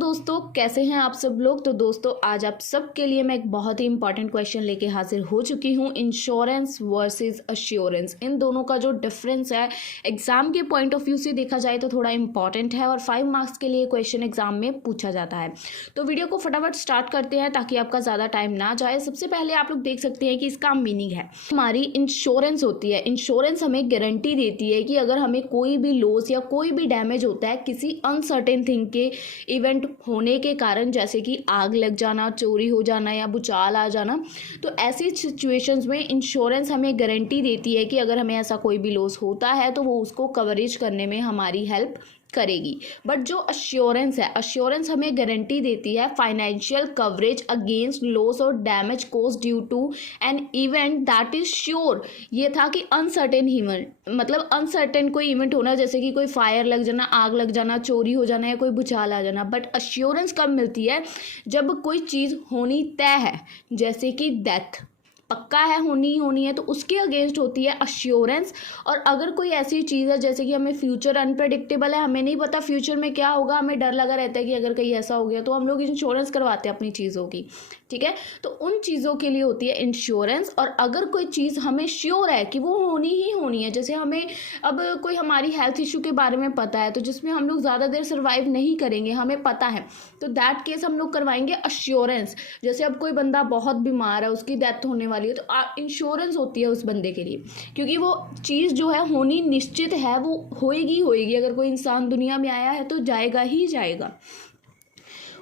दोस्तों कैसे हैं आप सब लोग। तो दोस्तों आज आप सब के लिए मैं एक बहुत ही इंपॉर्टेंट क्वेश्चन लेके हाजिर हो चुकी हूँ। इंश्योरेंस वर्सेस अश्योरेंस, इन दोनों का जो डिफरेंस है एग्जाम के पॉइंट ऑफ व्यू से देखा जाए तो थोड़ा इंपॉर्टेंट है और 5 मार्क्स के लिए क्वेश्चन एग्जाम में पूछा जाता है। तो वीडियो को फटाफट स्टार्ट करते हैं ताकि आपका ज़्यादा टाइम ना जाए। सबसे पहले आप लोग देख सकते हैं कि इसका मीनिंग है, हमारी इंश्योरेंस होती है। इंश्योरेंस हमें गारंटी देती है कि अगर हमें कोई भी लॉस या कोई भी डैमेज होता है किसी अनसर्टेन थिंग के इवेंट होने के कारण, जैसे कि आग लग जाना, चोरी हो जाना या भूचाल आ जाना, तो ऐसी सिचुएशंस में इंश्योरेंस हमें गारंटी देती है कि अगर हमें ऐसा कोई भी लॉस होता है तो वो उसको कवरेज करने में हमारी हेल्प करेगी। बट जो अश्योरेंस है, अश्योरेंस हमें गारंटी देती है फाइनेंशियल कवरेज अगेंस्ट लॉस और damage cause due to an event that is sure. ये था कि अनसर्टेन इवेंट, मतलब अनसर्टेन कोई इवेंट होना, जैसे कि कोई फायर लग जाना, आग लग जाना, चोरी हो जाना या कोई भूचाल आ जाना। बट अश्योरेंस कब मिलती है? जब कोई चीज़ होनी तय है, जैसे कि डेथ पक्का है, होनी ही होनी है, तो उसके अगेंस्ट होती है अश्योरेंस। और अगर कोई ऐसी चीज़ है जैसे कि हमें फ्यूचर अनप्रेडिक्टेबल है, हमें नहीं पता फ्यूचर में क्या होगा, हमें डर लगा रहता है कि अगर कहीं ऐसा हो गया, तो हम लोग इंश्योरेंस करवाते हैं अपनी चीज़ों की, ठीक है। तो उन चीज़ों के लिए होती है इंश्योरेंस। और अगर कोई चीज़ हमें श्योर है कि वो होनी ही होनी है, जैसे हमें अब कोई हमारी हेल्थ इशू के बारे में पता है, तो जिसमें हम लोग ज़्यादा देर सर्वाइव नहीं करेंगे, हमें पता है, तो दैट केस हम लोग करवाएंगे अश्योरेंस। जैसे अब कोई बंदा बहुत बीमार है, उसकी डेथ होने वाली है, तो इंश्योरेंस होती है उस बंदे के लिए, क्योंकि वो चीज़ जो है होनी निश्चित है, वो होएगी होएगी। अगर कोई इंसान दुनिया में आया है तो जाएगा ही जाएगा।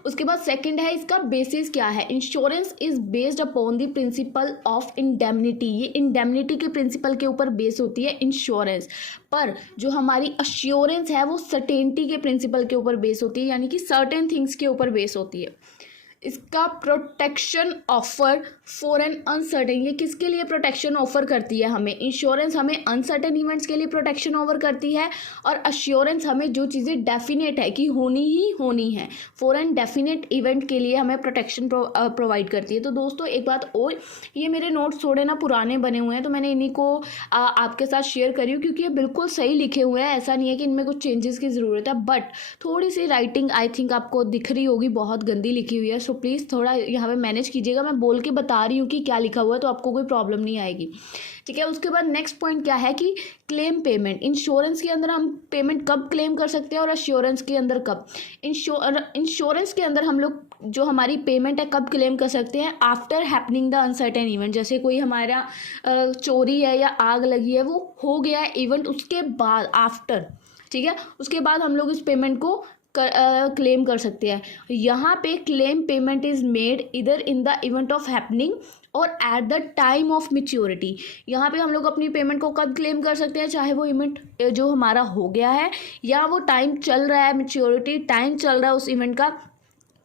उसके बाद सेकंड है, इसका बेसिस क्या है? Insurance is based upon the principle of indemnity. ये इंडेमनिटी के प्रिंसिपल के ऊपर बेस होती है इंश्योरेंस। पर जो हमारी अश्योरेंस है वो सर्टेनिटी के प्रिंसिपल के ऊपर बेस होती है, यानी कि सर्टेन थिंग्स के ऊपर बेस होती है। इसका protection offer for an uncertain, ये किसके लिए प्रोटेक्शन ऑफर करती है? हमें इंश्योरेंस हमें अनसर्टेन इवेंट्स के लिए प्रोटेक्शन ऑफर करती है, और अश्योरेंस हमें जो चीज़ें डेफिनेट है कि होनी ही होनी है, फॉर एन डेफिनेट इवेंट के लिए हमें प्रोटेक्शन प्रोवाइड करती है। तो दोस्तों एक बात और, ये मेरे नोट्स थोड़े ना पुराने बने हुए हैं, तो मैंने इन्हीं को आपके साथ शेयर करी हूँ, क्योंकि ये बिल्कुल सही लिखे हुए हैं। ऐसा नहीं है कि इनमें कुछ चेंजेस की ज़रूरत है, बट थोड़ी सी राइटिंग आई थिंक आपको दिख रही होगी, बहुत गंदी लिखी हुई है। सो प्लीज़ थोड़ा यहाँ पे मैनेज कीजिएगा। मैं बोल के बता रही हूँ कि क्या लिखा हुआ है, तो आपको कोई प्रॉब्लम नहीं आएगी, ठीक है। उसके बाद नेक्स्ट पॉइंट क्या है कि क्लेम पेमेंट। इंश्योरेंस के अंदर हम पेमेंट कब क्लेम कर सकते हैं और अश्योरेंस के अंदर कब? इंश्योरेंस के अंदर हम लोग जो हमारी पेमेंट है कब क्लेम कर सकते हैं? After happening the uncertain event. जैसे कोई हमारा चोरी है या आग लगी है, वो हो गया है इवेंट, उसके बाद आफ्टर, ठीक है, उसके बाद हम लोग इस पेमेंट को क्लेम कर सकते हैं। यहाँ पे क्लेम पेमेंट इज मेड इधर in the event of happening और at the time of maturity. यहाँ पे हम लोग अपनी पेमेंट को कब क्लेम कर सकते हैं? चाहे वो इवेंट जो हमारा हो गया है या वो टाइम चल रहा है, मैच्योरिटी टाइम चल रहा है उस इवेंट का,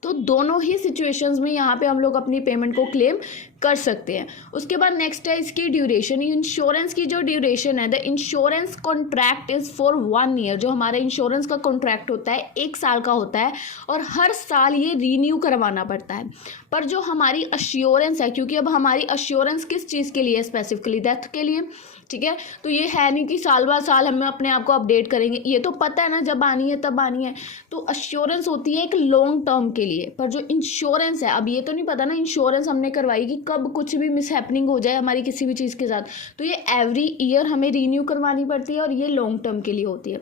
तो दोनों ही सिचुएशंस में यहाँ पे हम लोग अपनी पेमेंट को क्लेम कर सकते हैं। उसके बाद नेक्स्ट है इसकी ड्यूरेशन। इंश्योरेंस की जो ड्यूरेशन है, the insurance contract is for 1 year. जो हमारा इंश्योरेंस का कॉन्ट्रैक्ट होता है 1 साल का होता है, और हर साल ये रीन्यू करवाना पड़ता है। पर जो हमारी अश्योरेंस है, क्योंकि अब हमारी अश्योरेंस किस चीज़ के लिए? स्पेसिफिकली डेथ के लिए, ठीक है। तो ये है नहीं कि साल बाद साल हमें अपने आप को अपडेट करेंगे, ये तो पता है ना जब आनी है तब आनी है। तो अश्योरेंस होती है एक लॉन्ग टर्म के लिए। पर जो इंश्योरेंस है, अब ये तो नहीं पता ना इंश्योरेंस हमने करवाई कि कब कुछ भी मिस हैपनिंग हो जाए हमारी किसी भी चीज़ के साथ, तो ये एवरी ईयर हमें रीन्यू करवानी पड़ती है, और ये लॉन्ग टर्म के लिए होती है।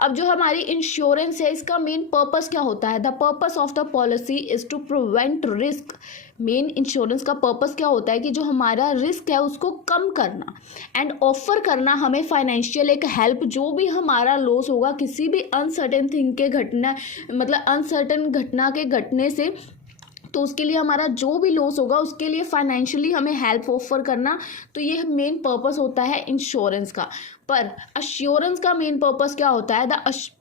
अब जो हमारी इंश्योरेंस है, इसका मेन पर्पस क्या होता है? The purpose of the policy is to prevent risk. Main insurance का पर्पस क्या होता है कि जो हमारा रिस्क है उसको कम करना, एंड ऑफर करना हमें फाइनेंशियल एक हेल्प। जो भी हमारा लॉस होगा किसी भी अनसर्टेन थिंग के घटना, मतलब अनसर्टेन घटना के घटने से, तो उसके लिए हमारा जो भी लॉस होगा उसके लिए फाइनेंशियली हमें हेल्प ऑफर करना। तो ये मेन पर्पस होता है इंश्योरेंस का। पर अश्योरेंस का मेन पर्पस क्या होता है? The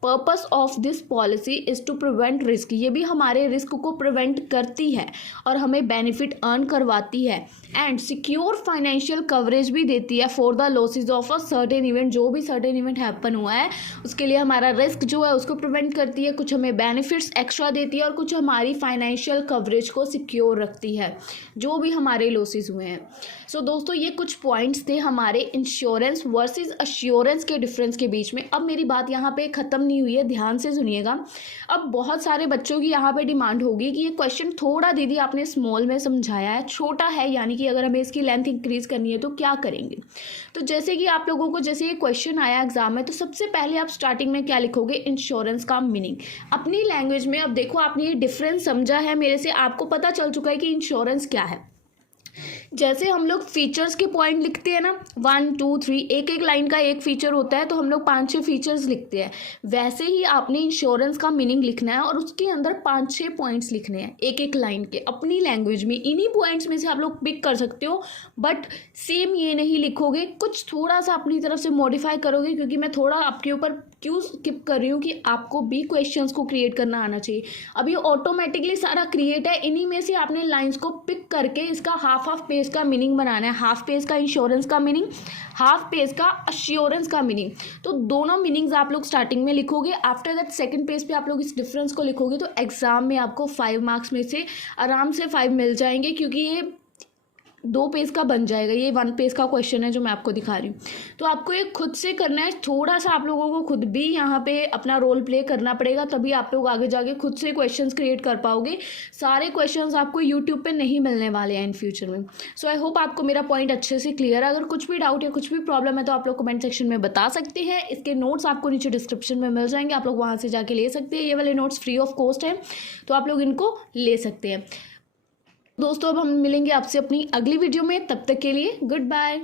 purpose of this policy is to prevent risk. ये भी हमारे रिस्क को प्रिवेंट करती है और हमें बेनिफिट अर्न करवाती है, एंड सिक्योर फाइनेंशियल कवरेज भी देती है for the losses of a certain event. जो भी सर्टेन इवेंट हैपन हुआ है उसके लिए हमारा रिस्क जो है उसको प्रिवेंट करती है, कुछ हमें बेनिफिट्स एक्स्ट्रा देती है, और कुछ हमारी फाइनेंशियल कवरेज को सिक्योर रखती है जो भी हमारे लॉसेज हुए हैं। सो दोस्तों ये कुछ पॉइंट्स थे हमारे इंश्योरेंस वर्सेस अश्योरेंस के डिफरेंस के बीच में। अब मेरी बात यहाँ पे ख़त्म नहीं हुई है, ध्यान से सुनिएगा। अब बहुत सारे बच्चों की यहाँ पे डिमांड होगी कि ये क्वेश्चन थोड़ा दीदी आपने स्मॉल में समझाया है, छोटा है, यानी कि अगर हमें इसकी लेंथ इंक्रीज करनी है तो क्या करेंगे। तो जैसे कि आप लोगों को जैसे ये क्वेश्चन आया एग्जाम में, तो सबसे पहले आप स्टार्टिंग में क्या लिखोगे, इंश्योरेंस का मीनिंग अपनी लैंग्वेज में। अब देखो आपने ये डिफरेंस समझा है मेरे से, आपको पता चल चुका है कि इंश्योरेंस क्या है। जैसे हम लोग फीचर्स के पॉइंट लिखते हैं ना, 1 2 3, एक एक लाइन का एक फीचर होता है, तो हम लोग 5-6 फीचर्स लिखते हैं। वैसे ही आपने इंश्योरेंस का मीनिंग लिखना है और उसके अंदर 5-6 पॉइंट्स लिखने हैं एक एक लाइन के अपनी लैंग्वेज में। इन्हीं पॉइंट्स में से आप लोग पिक कर सकते हो, बट सेम ये नहीं लिखोगे, कुछ थोड़ा सा अपनी तरफ से मॉडिफाई करोगे, क्योंकि मैं थोड़ा आपके ऊपर क्यों स्किप कर रही हूँ कि आपको भी क्वेश्चंस को क्रिएट करना आना चाहिए। अभी ऑटोमेटिकली सारा क्रिएट है, इन्हीं में से आपने लाइंस को पिक करके इसका हाफ पेज का मीनिंग बनाना है। हाफ पेज का इंश्योरेंस का मीनिंग, हाफ पेज का अश्योरेंस का मीनिंग। तो दोनों मीनिंग्स आप लोग स्टार्टिंग में लिखोगे, आफ्टर दैट सेकंड पेज पे आप लोग इस डिफरेंस को लिखोगे, तो एग्जाम में आपको 5 मार्क्स में से आराम से 5 मिल जाएंगे, क्योंकि ये 2 पेज का बन जाएगा। ये 1 पेज का क्वेश्चन है जो मैं आपको दिखा रही हूँ। तो आपको ये खुद से करना है, थोड़ा सा आप लोगों को खुद भी यहाँ पे अपना रोल प्ले करना पड़ेगा, तभी आप लोग आगे जाके खुद से क्वेश्चंस क्रिएट कर पाओगे। सारे क्वेश्चंस आपको यूट्यूब पे नहीं मिलने वाले हैं इन फ्यूचर में। सो आई होप आपको मेरा पॉइंट अच्छे से क्लियर है। अगर कुछ भी डाउट या कुछ भी प्रॉब्लम है तो आप लोग कमेंट सेक्शन में बता सकते हैं। इसके नोट्स आपको नीचे डिस्क्रिप्शन में मिल जाएंगे, आप लोग वहाँ से जाके ले सकते हैं। ये वाले नोट्स फ्री ऑफ कॉस्ट है, तो आप लोग इनको ले सकते हैं। दोस्तों अब हम मिलेंगे आपसे अपनी अगली वीडियो में, तब तक के लिए गुड बाय।